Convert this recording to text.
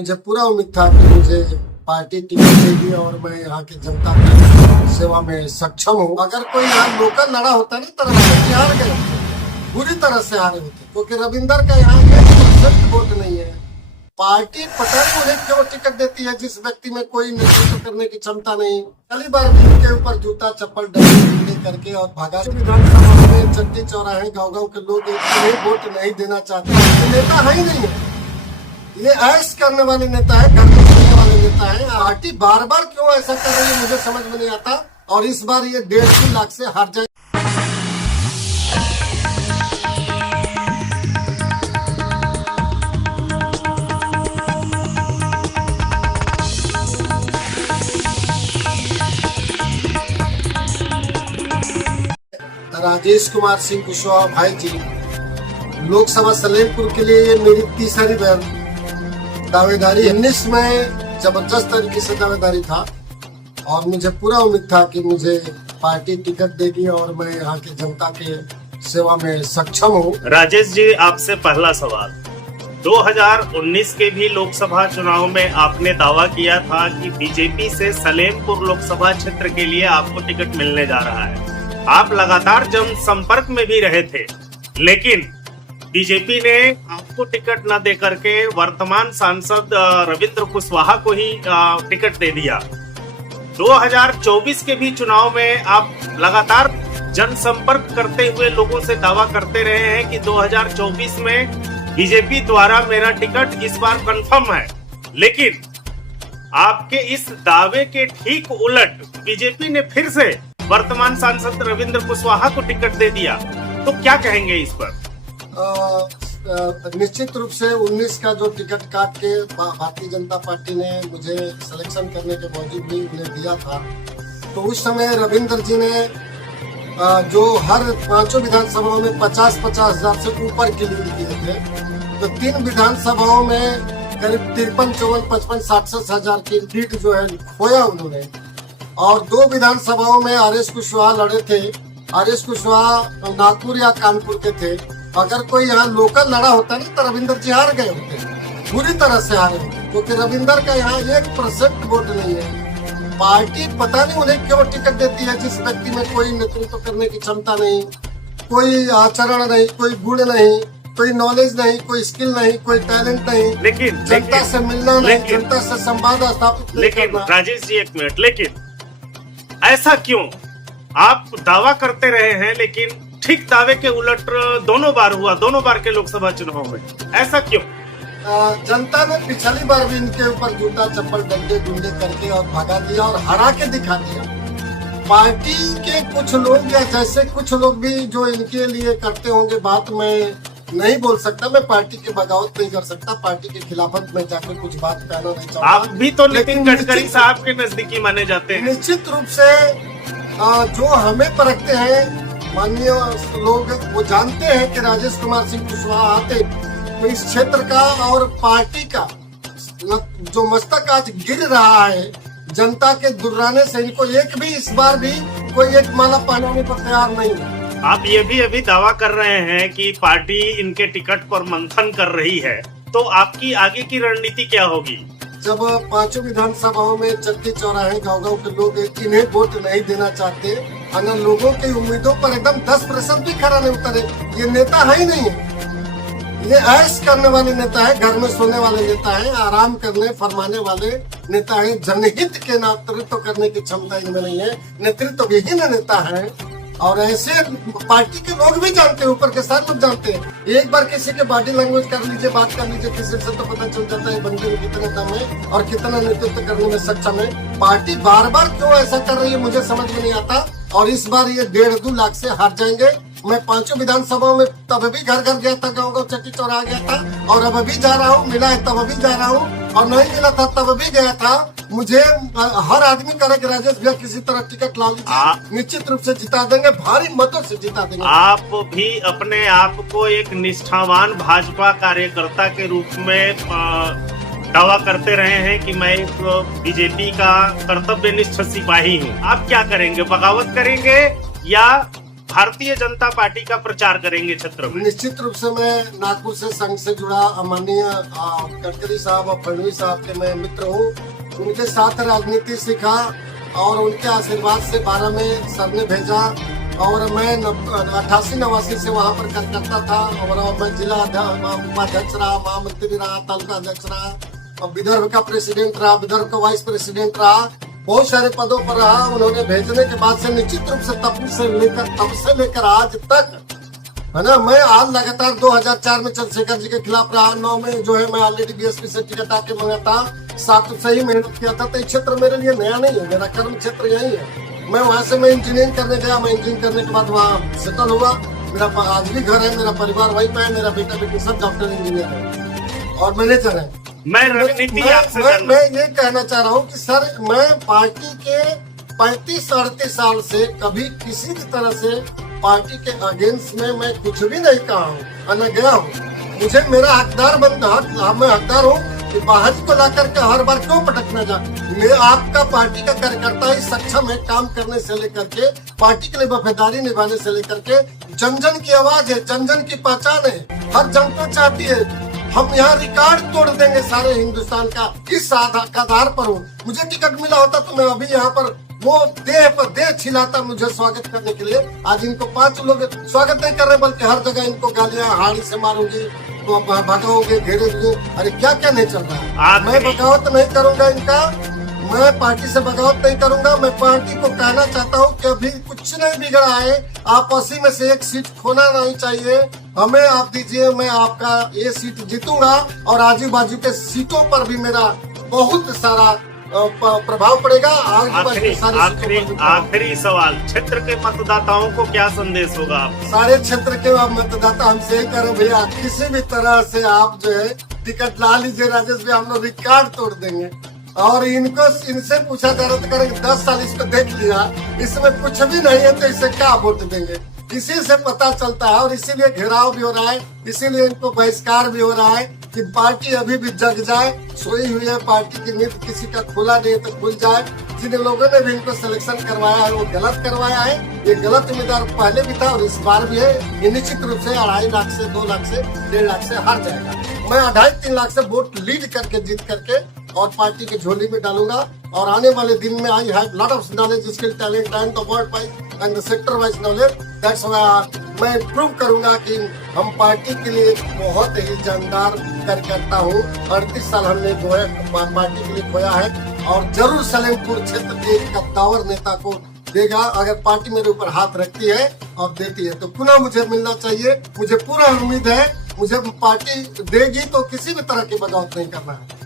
मुझे पूरा उम्मीद था कि मुझे पार्टी टिकट देगी और मैं यहाँ की जनता की सेवा में सक्षम हूँ। अगर कोई यहाँ लोकल लड़ा होता ना तो रविंदर जी हार गए, बुरी तरह से हारे होते, क्योंकि रविंदर का यहाँ 1% वोट नहीं है। पार्टी पता नहीं उन्हें क्यों टिकट देती है जिस व्यक्ति में कोई नेतृत्व करने की क्षमता नहीं। पहली बार के ऊपर जूता चप्पल डंडे करके और भागा। विधानसभा में चट्टी चौराहे गाँव गाँव के लोग इन्हें वोट नहीं देना चाहते, नेता है ही नहीं है। ये ऐश करने वाले नेता है, घर में सोने वाले नेता है। पार्टी बार बार क्यों ऐसा कर रही है मुझे समझ में नहीं आता, और इस बार ये 1.5 लाख से हार जाए। राजेश कुमार सिंह कुशवाहा भाई जी, लोकसभा सलेमपुर के लिए ये मेरी तीसरी बार दावेदारी। 19 में जबरदस्त तरीके से दावेदारी था और मुझे पूरा उम्मीद था कि मुझे पार्टी टिकट देगी और मैं यहाँ की जनता के सेवा में सक्षम हूँ। राजेश जी, आपसे पहला सवाल, 2019 के भी लोकसभा चुनाव में आपने दावा किया था कि बीजेपी से सलेमपुर लोकसभा क्षेत्र के लिए आपको टिकट मिलने जा रहा है। आप लगातार जनसंपर्क में भी रहे थे, लेकिन बीजेपी ने आपको टिकट न देकर के वर्तमान सांसद रविंद्र कुशवाहा को ही टिकट दे दिया। 2024 के भी चुनाव में आप लगातार जनसंपर्क करते हुए लोगों से दावा करते रहे हैं कि 2024 में बीजेपी द्वारा मेरा टिकट इस बार कंफर्म है, लेकिन आपके इस दावे के ठीक उलट बीजेपी ने फिर से वर्तमान सांसद रविंद्र कुशवाहा को टिकट दे दिया। तो क्या कहेंगे इस पर? निश्चित रूप से 19 का जो टिकट काट के भारतीय जनता पार्टी ने मुझे सिलेक्शन करने के बावजूद भी उन्हें दिया था, तो उस समय रविंद्र जी ने जो हर 5 विधानसभाओं में 50-50 हजार से ऊपर की लीड किए थे, तो 3 विधानसभाओं में करीब 53, 54, 55, 60 हजार की लीड जो है खोया उन्होंने। और 2 विधानसभाओं में आर एस कुशवाहा लड़े थे। आर एस कुशवाहा नागपुर या कानपुर के थे। अगर कोई यहाँ लोकल लड़ा होता ना तो रविंदर जी हार गए होते, बुरी तरह से हारे होते, क्योंकि रविंदर का यहाँ 1% वोट नहीं है। पार्टी पता नहीं उन्हें क्यों टिकट देती है जिस व्यक्ति में कोई नेतृत्व करने की क्षमता नहीं, कोई आचरण नहीं, कोई गुण नहीं, कोई नॉलेज नहीं, कोई स्किल नहीं, कोई टैलेंट नहीं, लेकिन जनता से मिलना नहीं, जनता से संवाद स्थापित। लेकिन राजेश जी, एक मिनट, लेकिन ऐसा क्यों? आप दावा करते रहे हैं, लेकिन ठीक दावे के उलट दोनों बार हुआ, दोनों बार के लोकसभा चुनाव में। ऐसा क्यों? जनता ने पिछली बार भी इनके ऊपर जूता चप्पल डंडे डुंडे करके और भगा दिया और हरा के दिखा दिया। पार्टी के कुछ लोग या जैसे कुछ लोग भी जो इनके लिए करते होंगे बात, मैं नहीं बोल सकता, मैं पार्टी की बगावत नहीं कर सकता, पार्टी के खिलाफत में जाकर कुछ बात कहना नहीं चाहता। आप भी तो लेकिन गडकरी साहब के नजदीकी माने जाते हैं। निश्चित रूप से जो हमें परखते हैं माननीय लोग, वो जानते हैं कि राजेश कुमार सिंह कुशवाहा आते तो इस क्षेत्र का और पार्टी का जो मस्तक आज गिर रहा है जनता के दुर्राने से, इनको एक भी इस बार भी कोई एक माला पहनाने पर तैयार नहीं है। आप ये भी अभी दावा कर रहे हैं कि पार्टी इनके टिकट पर मंथन कर रही है, तो आपकी आगे की रणनीति क्या होगी? जब 5 विधानसभाओं में चट्टी चौराहे गाँव गाँव के लोग इन्हें वोट नहीं देना चाहते, अगर लोगों की उम्मीदों पर एकदम 10% भी खरा नहीं उतरे, ये नेता है ही नहीं है। ये ऐश करने वाले नेता है, घर में सोने वाले नेता है, आराम करने फरमाने वाले नेता है, जनहित के नेतृत्व करने की क्षमता इनमें नहीं है, नेतृत्व विहीन नेता है। और ऐसे पार्टी के लोग भी जानते हैं, ऊपर के साथ लोग जानते हैं। एक बार किसी के बॉडी लैंग्वेज कर लीजिए, बात कर लीजिए किसी से, तो पता चल जाता है बंदे में कितना दम है और कितना नेतृत्व करने में सक्षम है। पार्टी बार बार क्यों ऐसा कर रही है मुझे समझ में नहीं आता, और इस बार ये 1.5-2 लाख से हार जाएंगे। मैं 5 विधानसभाओं में तब भी घर घर गया था, गाँव गाँव चट्टी चौराहा गया था, और अब अभी जा रहा हूँ, मिला है तब अभी जा रहा हूँ, और नहीं मिला था तब भी गया था। मुझे हर आदमी करे कि राजेश भैया किसी तरह टिकट ला लीजिए, निश्चित रूप से जिता देंगे, भारी मतों से जिता देंगे। आप भी अपने आप को एक निष्ठावान भाजपा कार्यकर्ता के रूप में दावा करते रहे हैं कि मैं बीजेपी का कर्तव्यनिष्ठ सिपाही हूँ। आप क्या करेंगे? बगावत करेंगे या भारतीय जनता पार्टी का प्रचार करेंगे क्षेत्र में? निश्चित रूप से मैं नागपुर से संघ से जुड़ा माननीय गडकरी साहब और फडणवीस साहब के मैं मित्र हूँ। उनके साथ राजनीति सीखा और उनके आशीर्वाद से 12 में सर ने भेजा और मैं 88-89 से वहाँ पर कार्यकर्ता था और मैं जिला उपाध्यक्ष रहा, महामंत्री रहा, तालुका अध्यक्ष रहा और विदर्भ का प्रेसिडेंट रहा, विदर्भ का वाइस प्रेसिडेंट रहा, बहुत सारे पदों पर रहा। उन्होंने भेजने के बाद से निश्चित रूप से तब से लेकर आज तक है ना, मैं आज लगातार 2004 में चंद्रशेखर जी के खिलाफ रहा, 9 में जो है मैं ऑलरेडी बीएसपी से टिकट आके मांगा था, 7 से ही मेहनत किया था। तो ये क्षेत्र मेरे लिए नया नहीं है, मेरा कर्म क्षेत्र यही है। मैं वहाँ से मैं इंजीनियरिंग करने गया, मैं इंजीनियरिंग करने के बाद वहाँ सेटल हुआ। मेरा आज भी घर है, मेरा परिवार वहीं पे है, मेरा बेटा बेटी सब डॉक्टर इंजीनियर है और मैनेजर है। मैं रणनीति मैं ये कहना चाह रहा हूँ कि सर मैं पार्टी के 35-38 साल से कभी किसी भी तरह से पार्टी के अगेंस्ट में मैं कुछ भी नहीं कहा हूँ और न गया हूँ। मुझे मेरा हकदार मैं हकदार हूँ कि बाहर को ला करके हर बार क्यों पटकना जा। मैं आपका पार्टी का कार्यकर्ता ही सक्षम है काम करने से लेकर के, पार्टी के लिए वफादारी निभाने से लेकर के। जन जन की आवाज है, जन जन की पहचान है, हर जनता चाहती है। हम यहाँ रिकॉर्ड तोड़ देंगे सारे हिंदुस्तान का, इस आधार पर हूँ। मुझे टिकट मिला होता तो मैं अभी यहाँ पर वो देह पर देह छिलाता मुझे स्वागत करने के लिए। आज इनको 5 लोग स्वागत नहीं कर रहे, बल्कि हर जगह इनको गालियां हाड़ी से मारूंगी, तो भगाओगे, घेरोगे। अरे क्या क्या नहीं चल रहा है। मैं बगावत नहीं करूंगा इनका, मैं पार्टी से बगावत नहीं करूंगा। मैं पार्टी को कहना चाहता हूं कि अभी कुछ नहीं बिगड़ा है, आप 80 में से 1 सीट खोना नहीं चाहिए। हमें आप दीजिए, मैं आपका ये सीट जीतूंगा और आजू बाजू के सीटों पर भी मेरा बहुत सारा प्रभाव पड़ेगा। आखिरी सवाल, क्षेत्र के मतदाताओं को क्या संदेश होगा आप? सारे क्षेत्र के मतदाता हमसे यही करो भैया, किसी भी तरह से आप जो है टिकट ला लीजिए राजेश भाई, हम लोग रिकॉर्ड तोड़ देंगे। और इनसे पूछा जा रहा था करेंगे 10 साल इसको देख लिया, इसमें कुछ भी नहीं है तो इसे क्या वोट देंगे। इसी से पता चलता है और इसीलिए घेराव भी हो रहा है, इसीलिए इनको बहिष्कार भी हो रहा है कि पार्टी अभी भी जग जाए, सोई हुई है पार्टी की नींद, किसी का खुला नहीं तो खुल जाए। जिन लोगों ने भी इनको सिलेक्शन करवाया है वो गलत करवाया है। ये गलत उम्मीदवार पहले भी था और इस बार भी है। ये निश्चित रूप से 2.5 लाख से 2 लाख से 1.5 लाख से हार जाएगा। मैं 2.5-3 लाख से वोट लीड करके जीत करके और पार्टी की झोली में डालूंगा। और आने वाले दिन में I have lot of knowledge, skill, talent and the word wise and the sector wise knowledge. That's मैं प्रूव करूंगा कि हम पार्टी के लिए बहुत ही जानदार कार्यकर्ता हूँ। 38 साल हमने पार्टी के लिए खोया है और जरूर सलेमपुर क्षेत्र के एक कद्दावर नेता को देगा। अगर पार्टी मेरे ऊपर हाथ रखती है और देती है तो पुनः मुझे मिलना चाहिए। मुझे पूरा उम्मीद है, मुझे पार्टी देगी तो किसी भी तरह की बगावत नहीं करना है।